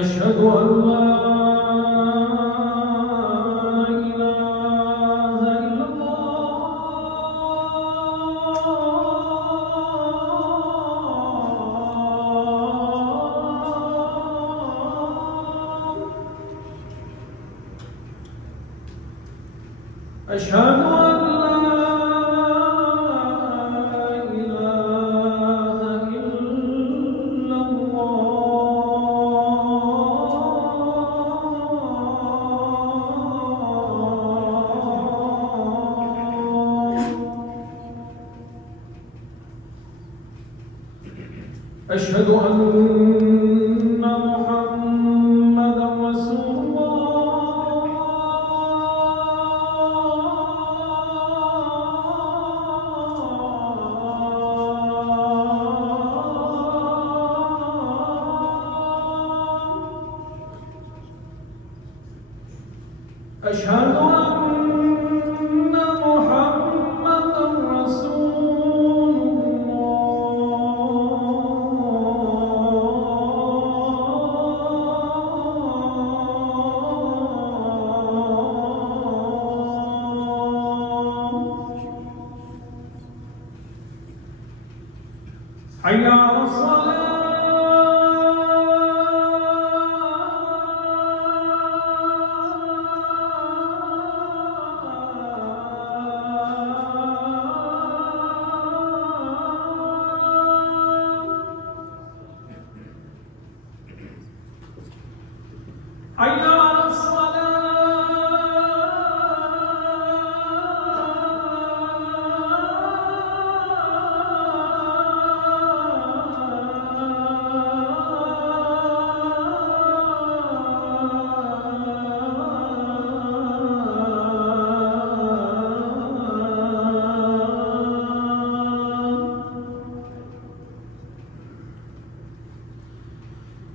أشهد أن لا أشهد أن أشهد أن محمدًا رسول الله. أشهد أن محمدًا رسول حي على الصلاة. حي على الصلاة.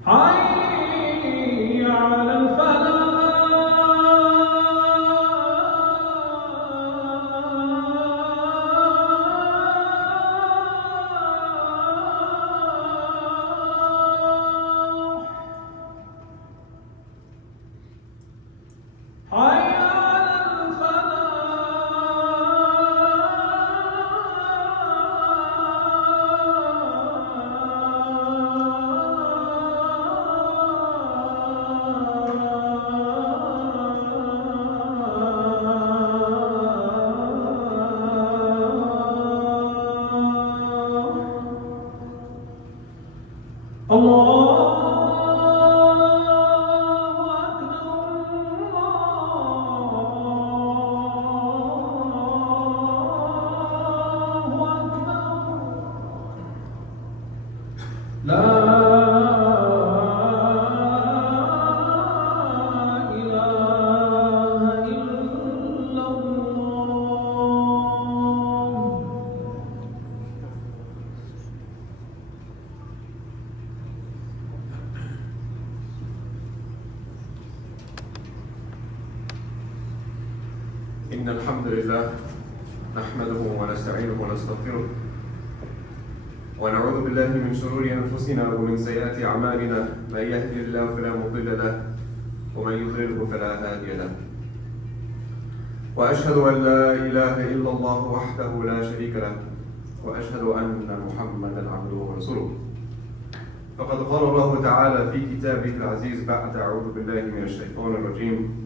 حي على الفلاح. حي على الله لا إله إلا الله. إن الحمد لله نحمده ونستعينه ونستغفره ونعوذ بالله من شرور أنفسنا ومن سيئات أعمالنا. من يهده الله فلا مضل له ومن يضلله فلا هادي له. وأشهد أن لا إله إلا الله وحده لا شريك له وأشهد أن محمدًا عبده ورسوله. فقد قال الله تعالى في كتابه العزيز بعد أعوذ بالله من الشيطان الرجيم: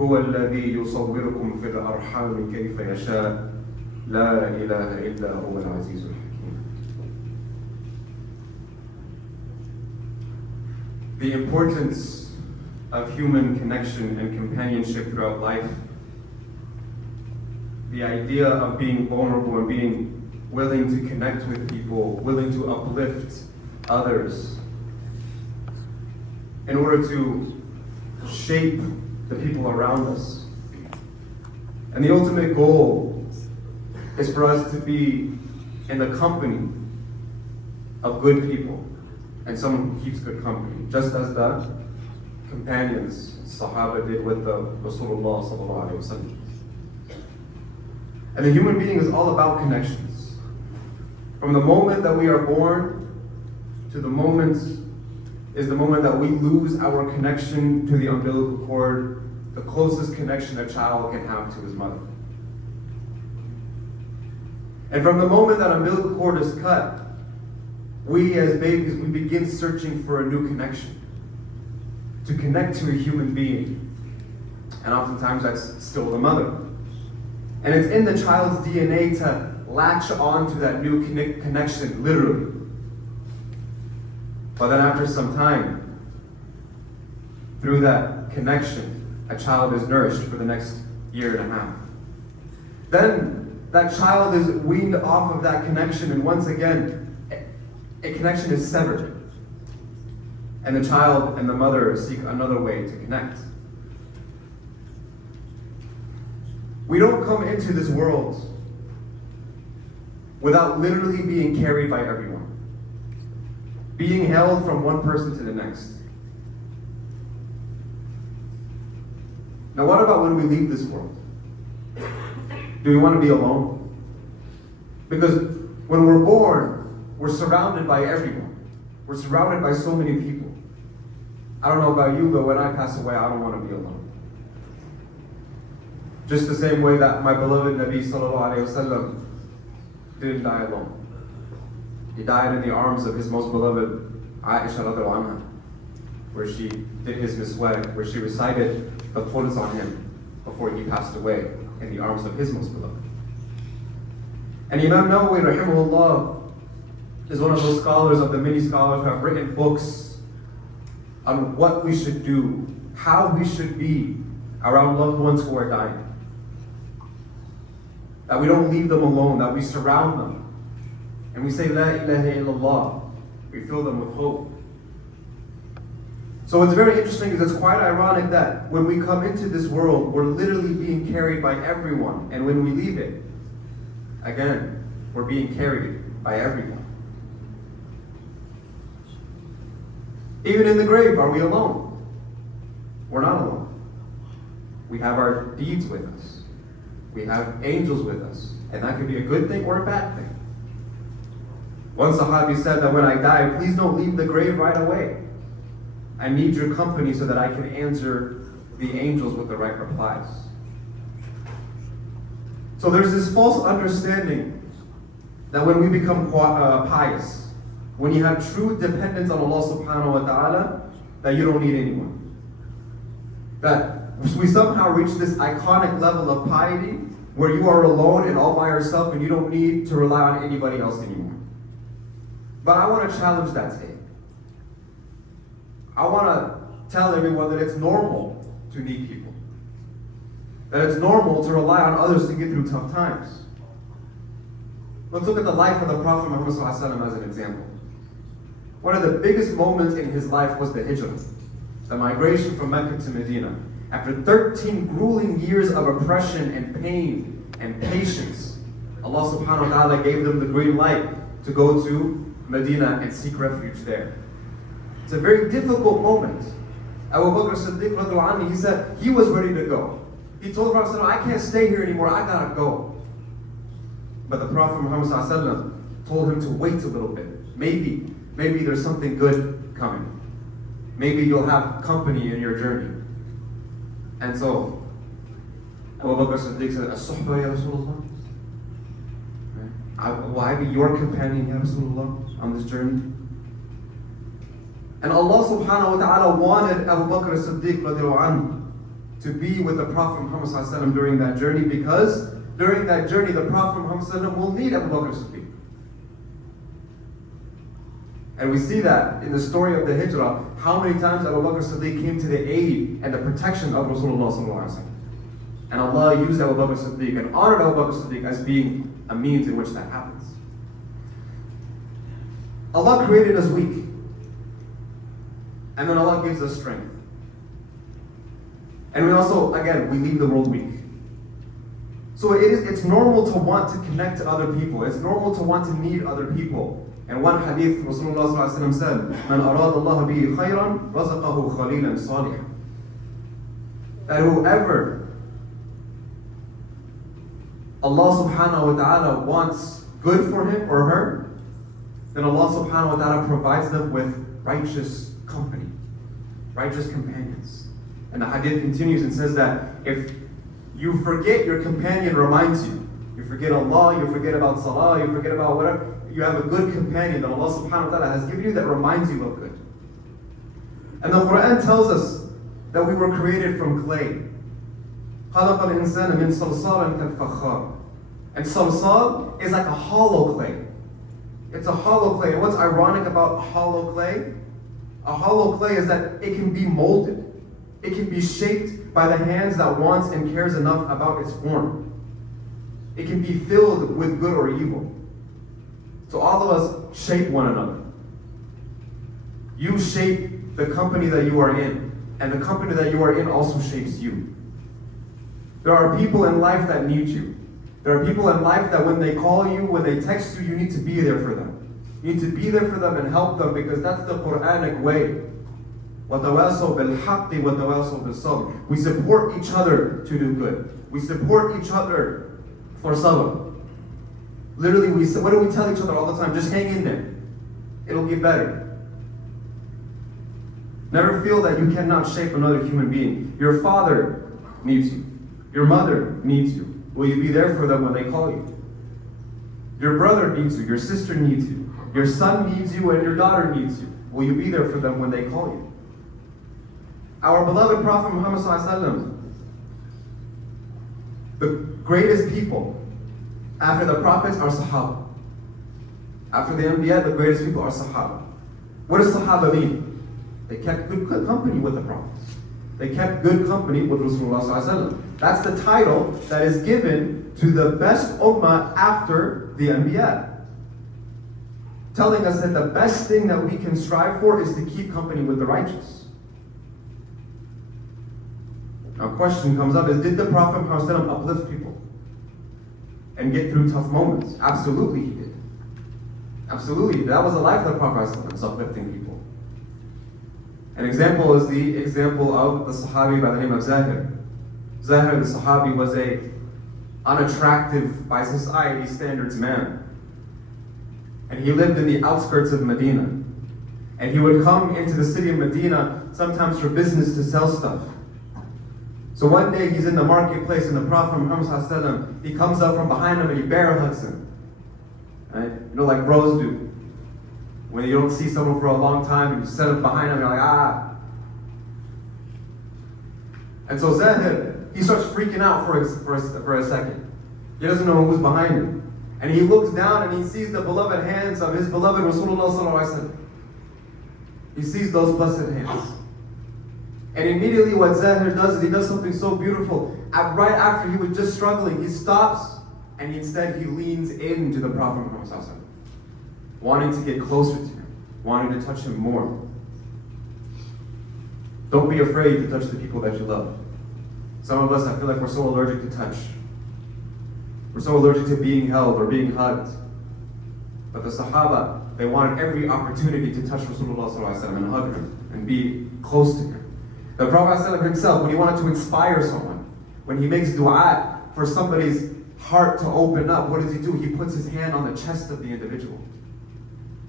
هو الذي يصوركم في الأرحام كيف يشاء لا إله إلا هو العزيز الحكيم. The importance of human connection and companionship throughout life, the idea of being vulnerable and being willing to connect with people, willing to uplift others in order to shape the people around us. And the ultimate goal is for us to be in the company of good people and someone who keeps good company, just as the companions, Sahaba, did with the Rasulullah sallallahu alaihi wasallam. And the human being is all about connections. From the moment that we are born to the moment that we lose our connection to the umbilical cord, the closest connection a child can have to his mother. And from the moment that umbilical cord is cut, we as babies, we begin searching for a new connection, to connect to a human being. And oftentimes that's still the mother. And it's in the child's DNA to latch on to that new connection, literally. But then after some time, through that connection, a child is nourished for the next year and a half. Then that child is weaned off of that connection, and once again, a connection is severed. And the child and the mother seek another way to connect. We don't come into this world without literally being carried by everyone, being held from one person to the next. Now, what about when we leave this world? Do we want to be alone? Because when we're born, we're surrounded by everyone. We're surrounded by so many people. I don't know about you, but when I pass away, I don't want to be alone. Just the same way that my beloved Nabi sallallahu alaihi wasallam didn't die alone. He died in the arms of his most beloved Aisha radiallahu anha, where she did his miswak, where she recited the quotes on him before he passed away in the arms of his most beloved. And Imam Nawawi rahimahullah is one of those scholars of the many scholars who have written books on what we should do, how we should be around loved ones who are dying. That we don't leave them alone, that we surround them. And we say, La ilaha illallah. We fill them with hope. So what's very interesting is it's quite ironic that when we come into this world, we're literally being carried by everyone. And when we leave it, again, we're being carried by everyone. Even in the grave, are we alone? We're not alone. We have our deeds with us. We have angels with us. And that could be a good thing or a bad thing. One Sahabi said that when I die, please don't leave the grave right away. I need your company so that I can answer the angels with the right replies. So there's this false understanding that when we become pious, when you have true dependence on Allah subhanahu wa ta'ala, that you don't need anyone. That we somehow reach this iconic level of piety where you are alone and all by yourself and you don't need to rely on anybody else anymore. But I want to challenge that today. I want to tell everyone that it's normal to need people. That it's normal to rely on others to get through tough times. Let's look at the life of the Prophet Muhammad ﷺ as an example. One of the biggest moments in his life was the hijrah, the migration from Mecca to Medina. After 13 grueling years of oppression and pain and patience, Allah subhanahu wa ta'ala gave them the green light to go to Medina and seek refuge there. It's a very difficult moment. Abu Bakr Siddiq radiallahu anhu, he said he was ready to go. He told the Prophet, I can't stay here anymore, I gotta go. But the Prophet Muhammad ﷺ told him to wait a little bit. Maybe there's something good coming. Maybe you'll have company in your journey. And so, Abu Bakr Siddiq said, As-suhba ya Rasulullah? Will I be your companion, ya Rasulullah, on this journey? And Allah subhanahu wa ta'ala wanted Abu Bakr Siddiq radiallahu anhu to be with the Prophet Muhammad ﷺ during that journey, because during that journey the Prophet Muhammad ﷺ will need Abu Bakr Siddiq. And we see that in the story of the hijrah, how many times Abu Bakr Siddiq came to the aid and the protection of Rasulullah sallallahu alaihi wasallam. And Allah used Abu Bakr Siddiq and honored Abu Bakr Siddiq as being a means in which that happens. Allah created us weak. And then Allah gives us strength. And we also, again, we leave the world weak. So it's normal to want to connect to other people. It's normal to want to need other people. And one hadith, Rasulullah said, "Man arad Allah bihi khayran, razaqahu khalilan salih." That whoever Allah subhanahu wa ta'ala wants good for him or her, then Allah subhanahu wa ta'ala provides them with righteous company, righteous companions. And the hadith continues and says that if you forget, your companion reminds you. You forget Allah, you forget about Salah, you forget about whatever. You have a good companion that Allah subhanahu wa ta'ala has given you that reminds you of good. And the Quran tells us that we were created from clay. خَلَقَ الْإِنسَانَ مِنْ صَلْصَالٍ كَالْفَخَّارِ. And salsal is like a hollow clay. It's a hollow clay. And what's ironic about a hollow clay? A hollow clay is that it can be molded. It can be shaped by the hands that wants and cares enough about its form. It can be filled with good or evil. So all of us shape one another. You shape the company that you are in, and the company that you are in also shapes you. There are people in life that need you. There are people in life that when they call you, when they text you, you need to be there for them. You need to be there for them and help them because that's the Quranic way. وَتَوَاصَوْا بِالْحَقِّ وَتَوَاصَوْا بِالصَّبْرِ. We support each other to do good. We support each other for sabr. Literally, what do we tell each other all the time? Just hang in there. It'll get better. Never feel that you cannot shape another human being. Your father needs you. Your mother needs you. Will you be there for them when they call you? Your brother needs you. Your sister needs you. Your son needs you and your daughter needs you. Will you be there for them when they call you? Our beloved Prophet Muhammad ﷺ, the greatest people after the prophets are Sahaba. After the Anbiya, the greatest people are Sahaba. What does Sahaba mean? They kept good company with the prophets. They kept good company with Rasulullah ﷺ. That's the title that is given to the best ummah after the Anbiya. Telling us that the best thing that we can strive for is to keep company with the righteous. Now, a question comes up is, did the Prophet Muhammad uplift people and get through tough moments? Absolutely he did. Absolutely. That was the life of the Prophet was uplifting people. An example is the example of the Sahabi by the name of Zahir. Zahir, the Sahabi, was a unattractive by society standards man. And he lived in the outskirts of Medina. And he would come into the city of Medina sometimes for business to sell stuff. So one day he's in the marketplace and the Prophet Muhammad ﷺ, he comes up from behind him and he bear hugs him. Right? You know, like bros do. When you don't see someone for a long time and you set up behind him, you're like, ah. And so Zahir, he starts freaking out for a second. He doesn't know who's behind him. And he looks down and he sees the beloved hands of his beloved Rasulullah sallallahu alaihi wasallam. He sees those blessed hands. And immediately what Zahir does is he does something so beautiful. Right after he was just struggling, he stops and instead he leans into the Prophet Muhammad sallallahu alaihi wasallam, wanting to get closer to him, wanting to touch him more. Don't be afraid to touch the people that you love. Some of us, I feel like we're so allergic to touch. We're so allergic to being held or being hugged. But the Sahaba, they wanted every opportunity to touch Rasulullah ﷺ and hug him and be close to him. The Prophet ﷺ himself, when he wanted to inspire someone, when he makes dua for somebody's heart to open up, what does he do? He puts his hand on the chest of the individual,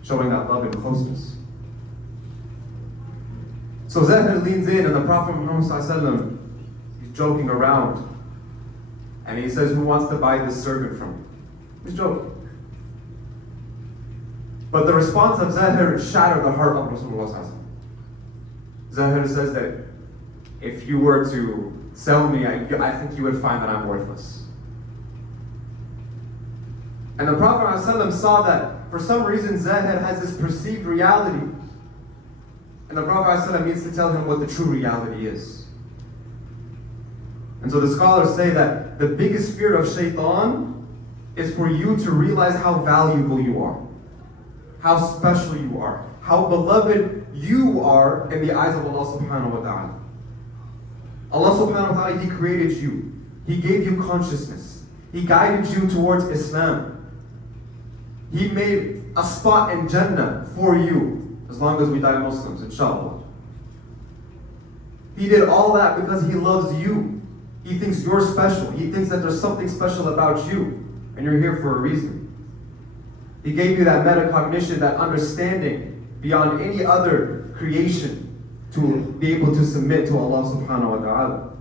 showing that love and closeness. So Zahir leans in and the Prophet Muhammad ﷺ, he's joking around. And he says, who wants to buy this servant from you? He's joking. But the response of Zahir shattered the heart of Rasulullah ﷺ. Zahir says that if you were to sell me, I think you would find that I'm worthless. And the Prophet ﷺ saw that for some reason Zahir has this perceived reality. And the Prophet ﷺ needs to tell him what the true reality is. And so the scholars say that the biggest fear of shaitan is for you to realize how valuable you are. how special you are, how beloved you are in the eyes of Allah subhanahu wa ta'ala. Allah subhanahu wa ta'ala, He created you. He gave you consciousness. He guided you towards Islam. He made a spot in Jannah for you, as long as we die Muslims, inshallah. He did all that because He loves you. He thinks you're special. He thinks that there's something special about you, and you're here for a reason. He gave you that metacognition, that understanding beyond any other creation to be able to submit to Allah subhanahu wa ta'ala.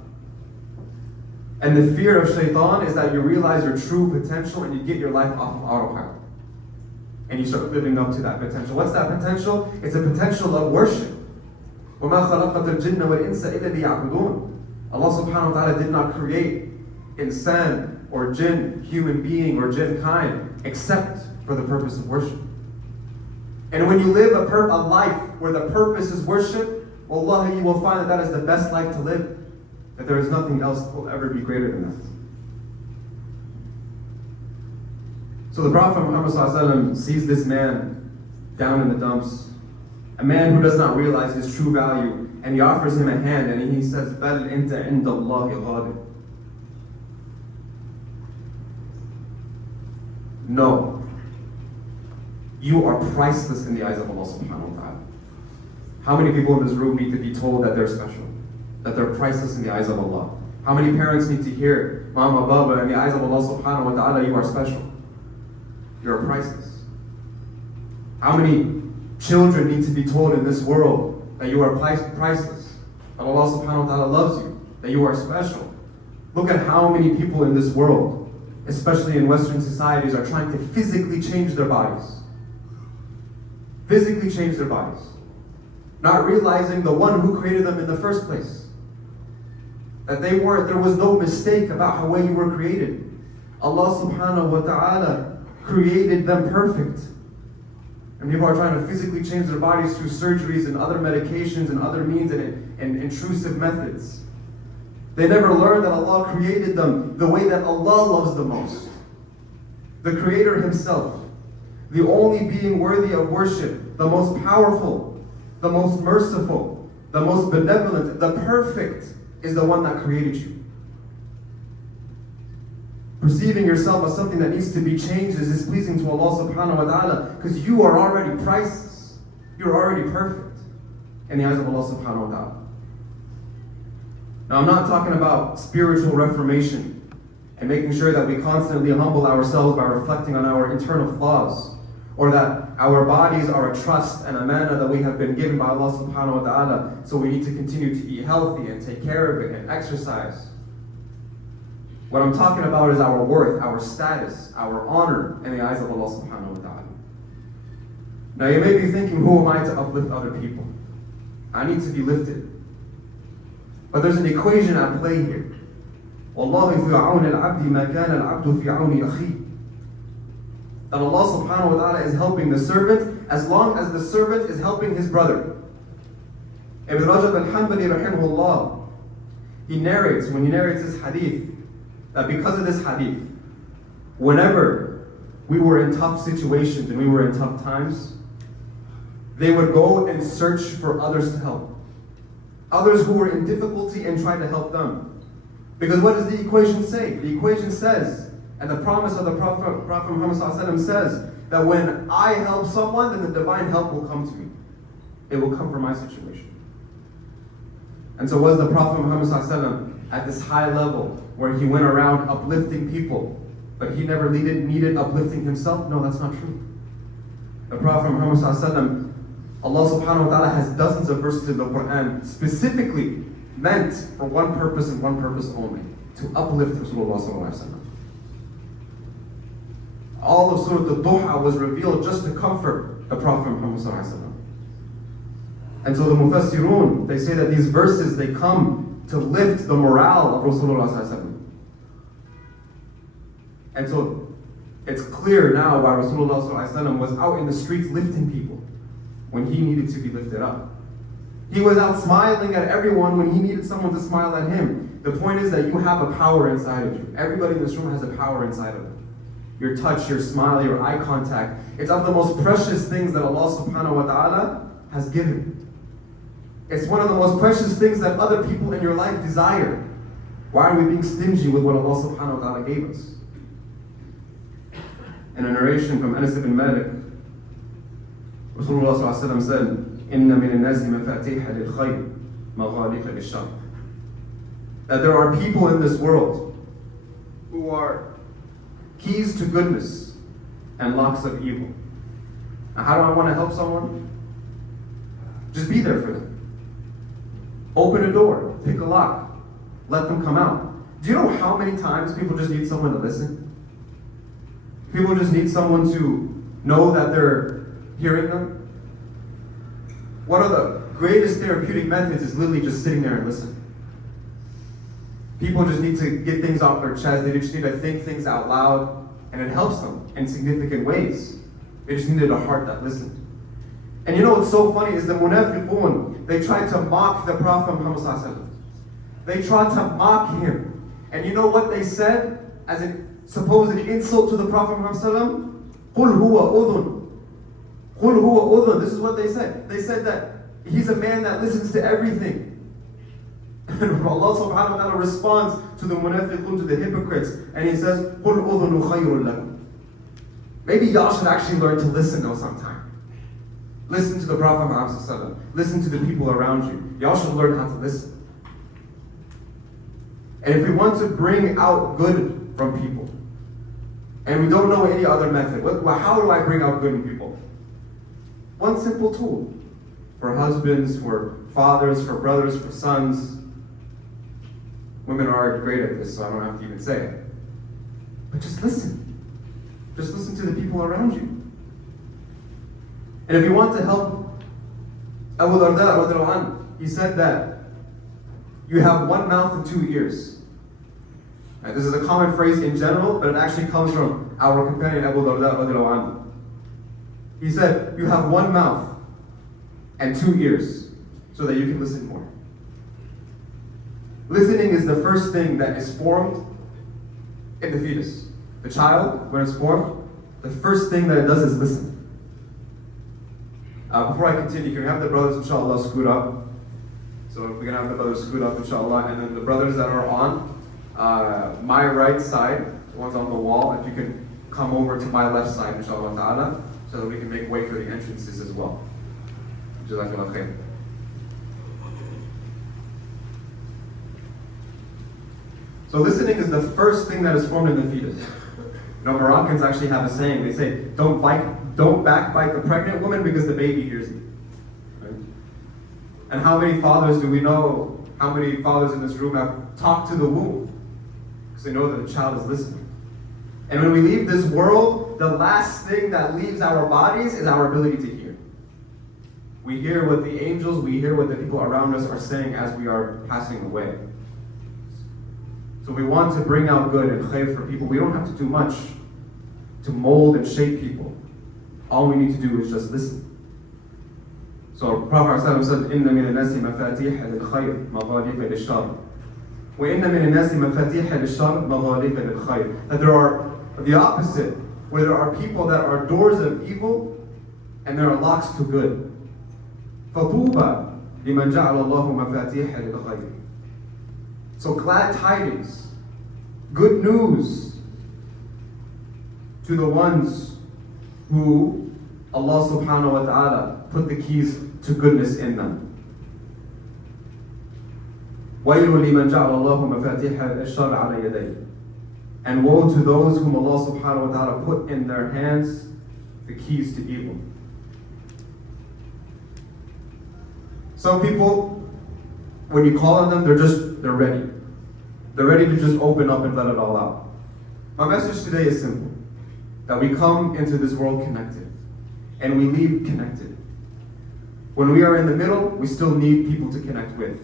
And the fear of shaitan is that you realize your true potential and you get your life off of autopilot. And you start living up to that potential. What's that potential? It's a potential of worship. وَمَا خَلَقَتَ الْجِنَّ وَالْإِنسَ إِلَّا لِيَعْبُدُونَ. Allah subhanahu wa ta'ala did not create insan or jinn, human being or jinn kind, except for the purpose of worship. And when you live a life where the purpose is worship, wallahi, you will find that that is the best life to live. That there is nothing else that will ever be greater than that. So the Prophet Muhammad ﷺ sees this man down in the dumps, a man who does not realize his true value, and he offers him a hand, and he says, بَلْ إِنْتَ عِنْدَ اللَّهِ غَالِبٌ. No, you are priceless in the eyes of Allah subhanahu wa ta'ala. How many people in this room need to be told that they're special? That they're priceless in the eyes of Allah? How many parents need to hear, Mama, Baba, in the eyes of Allah subhanahu wa ta'ala, you are special. You are priceless. How many children need to be told in this world that you are priceless? That Allah subhanahu wa ta'ala loves you, that you are special. Look at how many people in this world, especially in Western societies, are trying to physically change their bodies. Physically change their bodies. Not realizing the one who created them in the first place. That there was no mistake about how way you were created. Allah subhanahu wa ta'ala created them perfect. And people are trying to physically change their bodies through surgeries and other medications and other means and intrusive methods. They never learned that Allah created them the way that Allah loves the most. The Creator Himself, the only being worthy of worship, the most powerful, the most merciful, the most benevolent, the perfect, is the one that created you. Perceiving yourself as something that needs to be changed is displeasing to Allah subhanahu wa ta'ala, because you are already priceless. You're already perfect in the eyes of Allah subhanahu wa ta'ala. Now, I'm not talking about spiritual reformation and making sure that we constantly humble ourselves by reflecting on our internal flaws, or that our bodies are a trust and a manna that we have been given by Allah subhanahu wa ta'ala, so we need to continue to eat healthy and take care of it and exercise. What I'm talking about is our worth, our status, our honor in the eyes of Allah subhanahu wa ta'ala. Now you may be thinking, who am I to uplift other people? I need to be lifted. But there's an equation at play here. وَاللَّهِ فِي عَوْنِ الْعَبْدِ مَا كَانَ الْعَبْدُ فِي عَوْنِ أَخِيهِ. That Allah subhanahu wa ta'ala is helping the servant as long as the servant is helping his brother. Ibn Rajab al-Hanbali rahimahullah, when he narrates this hadith, that because of this hadith, whenever we were in tough situations and we were in tough times, they would go and search for others to help. Others who were in difficulty and try to help them. Because what does the equation say? The equation says, and the promise of the Prophet Muhammad ﷺ says, that when I help someone, then the divine help will come to me. It will come from my situation. And so was the Prophet Muhammad ﷺ at this high level where he went around uplifting people, but he never needed uplifting himself? No, that's not true. The Prophet Muhammad ﷺ, Allah subhanahu wa ta'ala has dozens of verses in the Quran specifically meant for one purpose and one purpose only, to uplift Rasulullah sallallahu alaihi wasallam. All of Surah Dhu'l-H was revealed just to comfort the Prophet Muhammad sallallahu alaihi wasallam. And so the Mufassirun, they say that these verses, they come to lift the morale of Rasulullah sallallahu alaihi wasallam. And so it's clear now why Rasulullah sallallahu alaihi wasallam was out in the streets lifting people when he needed to be lifted up. He was out smiling at everyone when he needed someone to smile at him. The point is that you have a power inside of you. Everybody in this room has a power inside of them. your touch, your smile, your eye contact. It's of the most precious things that Allah subhanahu wa ta'ala has given. It's one of the most precious things that other people in your life desire. Why are we being stingy with what Allah subhanahu wa ta'ala gave us? In a narration from Anas ibn Malik, Rasulullah sallallahu alayhi wa sallam said, "Inna min al-nasi mafatiha lil-khayr, maghaliqa lil-shar." That there are people in this world who are keys to goodness and locks of evil. Now, how do I want to help someone? Just be there for them. Open a door, pick a lock, let them come out. Do you know how many times people just need someone to listen? People just need someone to know that they're hearing them. One of the greatest therapeutic methods is literally just sitting there and listening. People just need to get things off their chest. They just need to think things out loud, and it helps them in significant ways. They just needed a heart that listened. And you know what's so funny is the munafiqun, they tried to mock the Prophet Muhammad sallallahu alaihi wasallam. They tried to mock him. And you know what they said as a supposed insult to the Prophet Muhammad sallallahu alaihi wasallam? قُلْ هُوَ أُذُنٌ. قُلْ هُوَ أُذُنٌ. This is what they said. They said that he's a man that listens to everything. And Allah subhanahu wa ta'ala responds to the munafiqun, to the hypocrites, and he says, قُلْ أُذُنُ خَيْرٌ لَكُمْ. Maybe y'all should actually learn to listen though sometime. Listen to the Prophet Muhammad sallallahu alaihi wasallam. Listen to the people around you. Y'all should learn how to listen. And if we want to bring out good from people, and we don't know any other method, how do I bring out good in people? One simple tool. For husbands, for fathers, for brothers, for sons. Women are great at this, so I don't have to even say it. But just listen. Just listen to the people around you. And if you want to help Abu Darda radiallahu anhu, he said that you have one mouth and two ears. Right, this is a common phrase in general, but it actually comes from our companion Abu Darda radiallahu anhu. He said, you have one mouth and two ears so that you can listen more. Listening is the first thing that is formed in the fetus. The child, when it's formed, the first thing that it does is listen. Before I continue, can we have the brothers, inshallah, scoot up? So we're going to have the brothers scoot up, inshallah, and then the brothers that are on my right side, the ones on the wall, if you can come over to my left side, inshallah ta'ala, so that we can make way for the entrances as well. Jazakallah khair. So listening is the first thing that is formed in the fetus. You know, Moroccans actually have a saying. They say, don't backbite the pregnant woman because the baby hears you. Right? And how many fathers do we know, how many fathers in this room have talked to the womb? Because they know that the child is listening. And when we leave this world, the last thing that leaves our bodies is our ability to hear. We hear what the angels, we hear what the people around us are saying as we are passing away. So we want to bring out good and khair for people. We don't have to do much to mold and shape people. All we need to do is just listen. So Prophet ﷺ said, إِنَّ مِنَ النَّاسِ مَفَاتِيحَ لِلْخَيْرِ مَغَالِقَ لِلشَّرِّ وَإِنَّ مِنَ النَّاسِ مَفَاتِيحَ لِلشَّرِّ مَغَالِقَ لِلْخَيْرِ. That there are the opposite, where there are people that are doors of evil and there are locks to good. فَطُوبَى لِمَنْ جَعَلَ اللَّهُ مَفَاتِيحَ لِلْخَيْرِ. So glad tidings, good news to the ones who Allah subhanahu wa ta'ala put the keys to goodness in them. وَيْلٌ لِمَنْ جَعَلَ اللَّهُ مَفَاتِيحَ الشَّرِّ عَلَى يَدَيْهِ. And woe to those whom Allah subhanahu wa ta'ala put in their hands the keys to evil. Some people, when you call on them, they're ready. They're ready to just open up and let it all out. My message today is simple. That we come into this world connected. And we leave connected. When we are in the middle, we still need people to connect with.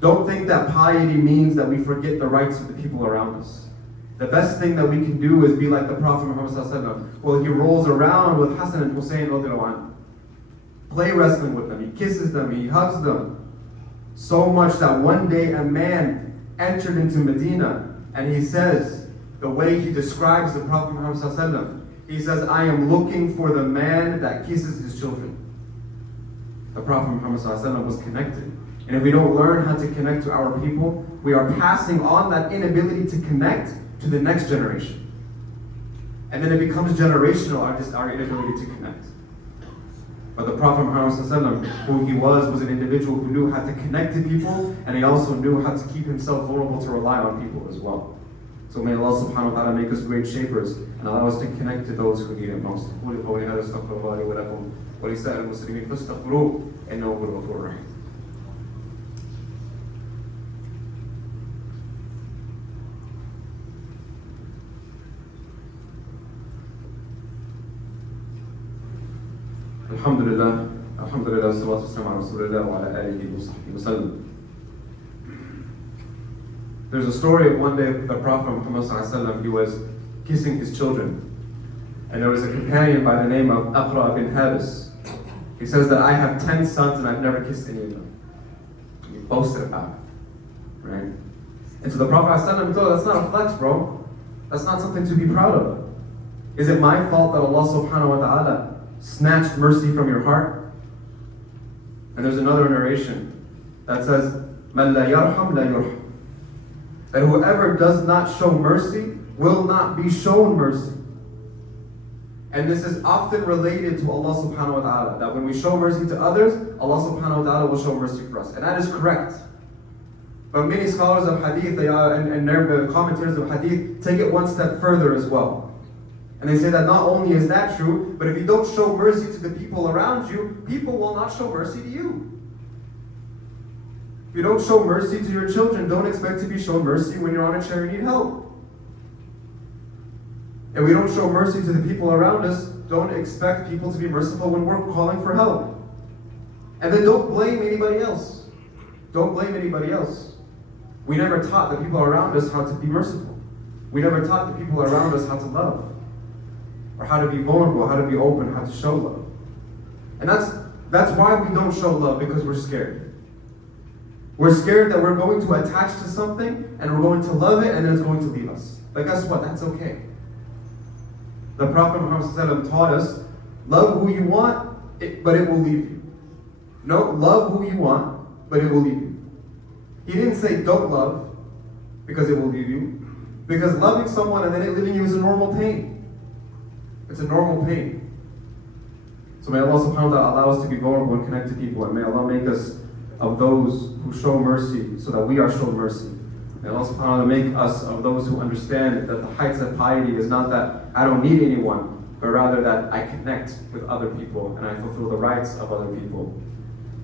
Don't think that piety means that we forget the rights of the people around us. The best thing that we can do is be like the Prophet Muhammad sallallahu alaihi wasallam. Well, he rolls around with Hassan and Hussein radiallahu anhu. Play wrestling with them, he kisses them, he hugs them. So much that one day a man entered into Medina and he says, the way he describes the Prophet Muhammad ﷺ. He says, I am looking for the man that kisses his children. The Prophet Muhammad ﷺ was connected. And if we don't learn how to connect to our people, we are passing on that inability to connect to the next generation. And then it becomes generational, our inability to connect. But the Prophet Muhammad ﷺ, who he was an individual who knew how to connect to people, and he also knew how to keep himself vulnerable to rely on people as well. So may Allah subhanahu wa ta'ala make us great shapers and allow us to connect to those who need it most. قولوا قولي هذا استغفر الله لي ولكم ولسائر المسلمين فاستغفروه إنه هو الغفور الرحيم. Alhamdulillah, Alhamdulillah, salatu wassalamu ala Rasulillah wa ala alihi wa sahbihi wa sallam. There's a story of one day the Prophet Muhammad ﷺ, he was kissing his children. And there was a companion by the name of Akram bin Habis. He says that I have 10 sons and I've never kissed any of them. He boasted about it, right? And so the Prophet ﷺ told him, that's not a flex, bro. That's not something to be proud of. Is it my fault that Allah subhanahu wa ta'ala snatched mercy from your heart? And there's another narration that says, مَنْ لَا يَرْحَمْ لَا يُرْحَمْ. That whoever does not show mercy will not be shown mercy. And this is often related to Allah subhanahu wa ta'ala. That when we show mercy to others, Allah subhanahu wa ta'ala will show mercy for us. And that is correct. But many scholars of hadith and their commentators of hadith take it one step further as well. And they say that not only is that true, but if you don't show mercy to the people around you, people will not show mercy to you. If you don't show mercy to your children, don't expect to be shown mercy when you're on a chair and need help. And we don't show mercy to the people around us, don't expect people to be merciful when we're calling for help. And then don't blame anybody else. Don't blame anybody else. We never taught the people around us how to be merciful. We never taught the people around us how to love. Or how to be vulnerable, how to be open, how to show love. And that's why we don't show love, because we're scared. We're scared that we're going to attach to something and we're going to love it and then it's going to leave us. But guess what? That's okay. The Prophet Muhammad ﷺ taught us, love who you want, but it will leave you. No, love who you want, but it will leave you. He didn't say don't love because it will leave you. Because loving someone and then it leaving you is a normal pain. It's a normal pain. So may Allah subhanahu wa ta'ala allow us to be vulnerable and connect to people, and may Allah make us of those who show mercy so that we are shown mercy. May Allah subhanahu wa ta'ala make us of those who understand that the heights of piety is not that I don't need anyone, but rather that I connect with other people and I fulfill the rights of other people.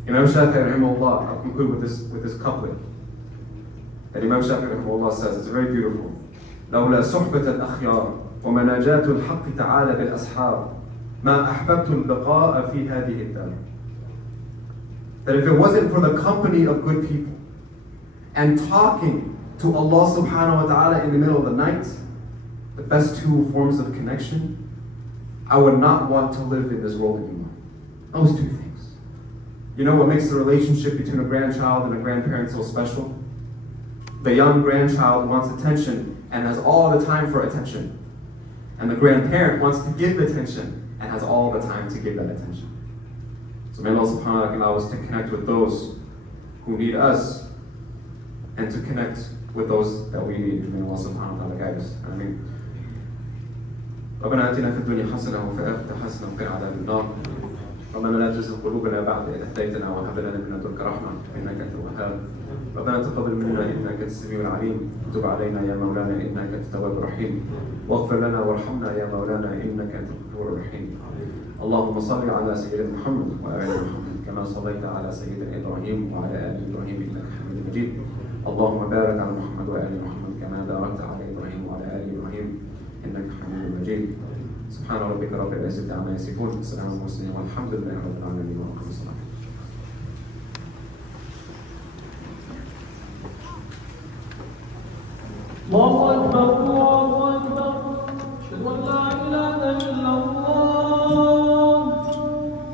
Imam Shafi'i rahimahullah, I'll conclude with this couplet. And Imam Shafi'i rahimahullah says, it's very beautiful. لولا صحبة الأخيار ومناجاة الحق تعالى بالأسحار ما أحببت اللقاء في هذه الدار. That if it wasn't for the company of good people and talking to Allah subhanahu wa ta'ala in the middle of the night, the best two forms of connection, I would not want to live in this world anymore. Those two things. You know what makes the relationship between a grandchild and a grandparent so special? The young grandchild wants attention and has all the time for attention. And the grandparent wants to give attention and has all the time to give that attention. So may Allah subhanahu wa ta'ala allow us to connect with those who need us and to connect with those that we need. May Allah subhanahu wa ta'ala guide us. Ameen. ربنا آتنا في الدنيا حسنة وفي الآخرة حسنة وقنا عذاب النار. ربنا لا تزغ قلوبنا بعد إذ هديتنا وهب لنا من لدنك رحمة إنك أنت الوهاب. ربنا تقبل منا إنك أنت السميع العليم. تب علينا يا مولانا إنك أنت التواب الرحيم. واغفر لنا وارحمنا يا مولانا إنك أنت الغفور الرحيم. اللهم صل على سيدنا محمد وآل محمد كما صليت على سيدنا إبراهيم وعلى آل إبراهيم إنك حميد مجيد. اللهم بارك على محمد وآل محمد كما باركت على إبراهيم وعلى آل إبراهيم إنك حميد مجيد. سبحان ربك رب العزة عما يصفون والسلام على المرسلين والحمد لله رب العالمين وأقم الصلاة. الله أكبر الله أكبر أشهد أن لا إله إلا الله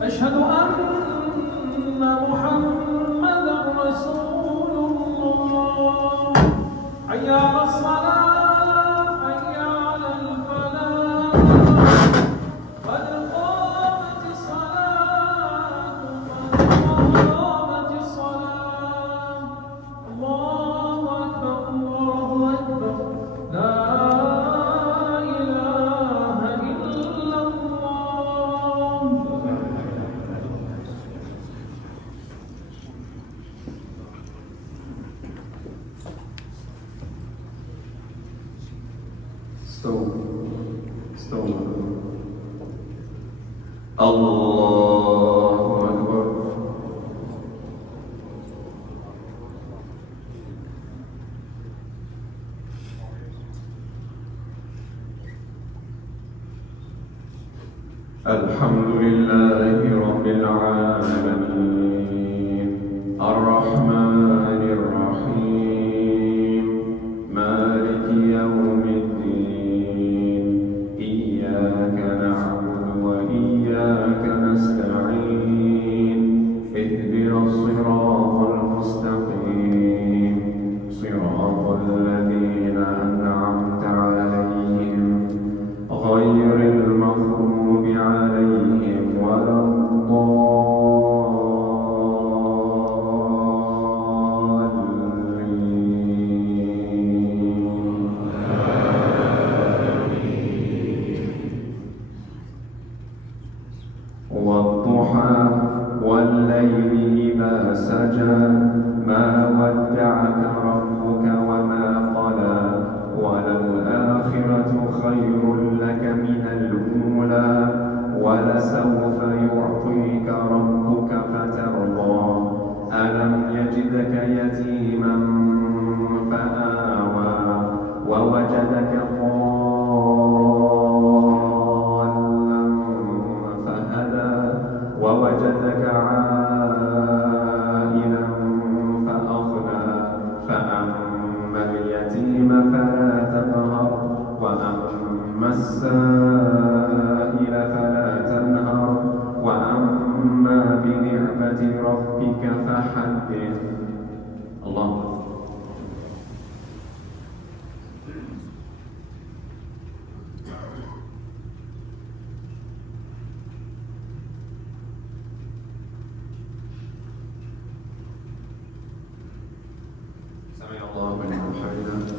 أشهد أن محمدا رسول الله حي على الصلاة حي قد قامت الصلاة قد قامت الصلاة الله أكبر الله أكبر لا إله إلا الله. استووا الله أكبر. الحمد لله رب العالمين الرحمن الرحيم مالك يوم الدين إياك نعبد وإياك نستعين اهدنا الصراط المستقيم صراط الذين أنعمت عليهم غير المغضوب عليهم ولا والضحى والليل إذا سجى ما ودعك ربك وما قلى وللآخرة خير لك من الأولى ولسوف يعطيك ربك فترضى ألم يجدك يتيما فآوى ووجدك ووجدك عائلا فأغنى فأما اليتيم فلا تقهر وأما السائل فلا تنهر وأما بنعمة ربك فحدث. الله الله لمن حمده.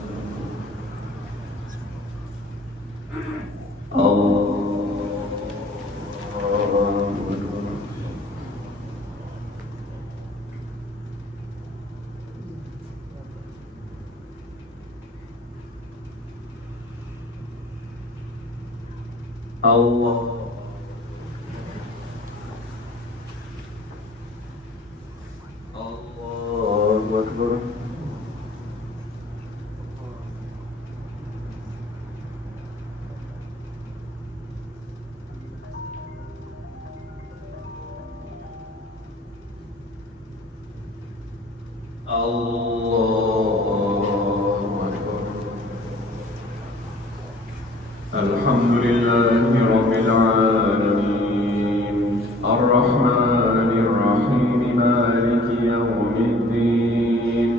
الله أكبر. الحمد لله رب العالمين الرحمن الرحيم مالك يوم الدين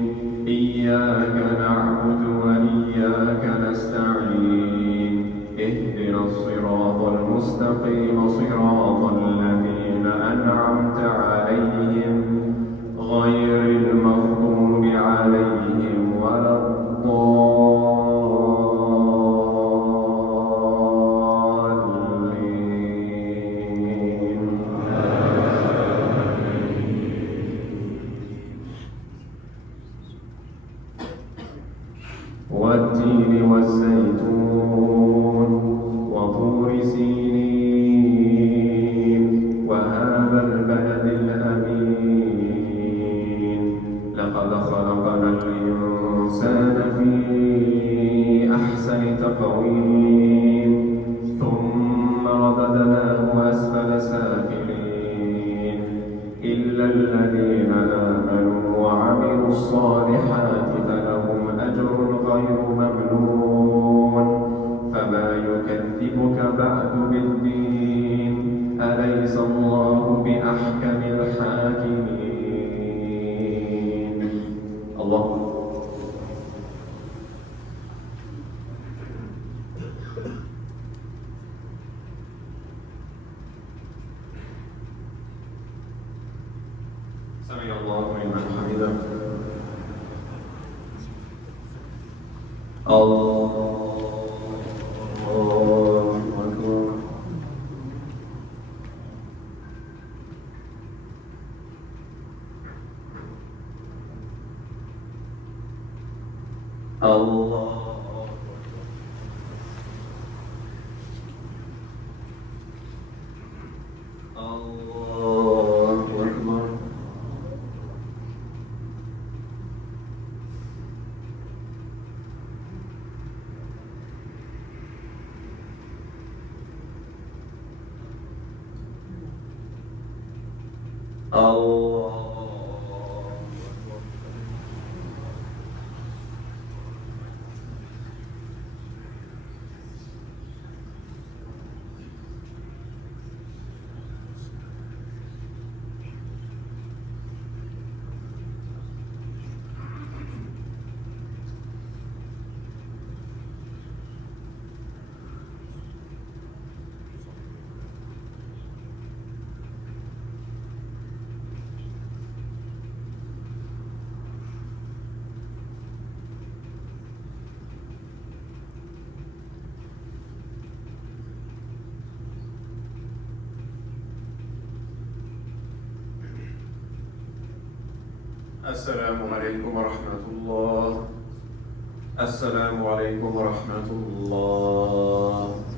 إياك نعبد وإياك نستعين اهدنا الصراط المستقيم صراط الذين أنعمت عليهم غير المغضوب عليهم ولا والتين والزيتون وطور سينين وهذا البلد الأمين لقد خلقنا الإنسان في أحسن تقويم ثم رددناه أسفل سافلين إلا الذين آمنوا وعملوا الصالحات فلهم أجر غير ممنون فما يكذبك بعد بالدين أليس الله بأحكم الحاكمين. الله الله. السلام عليكم ورحمة الله. السلام عليكم ورحمة الله.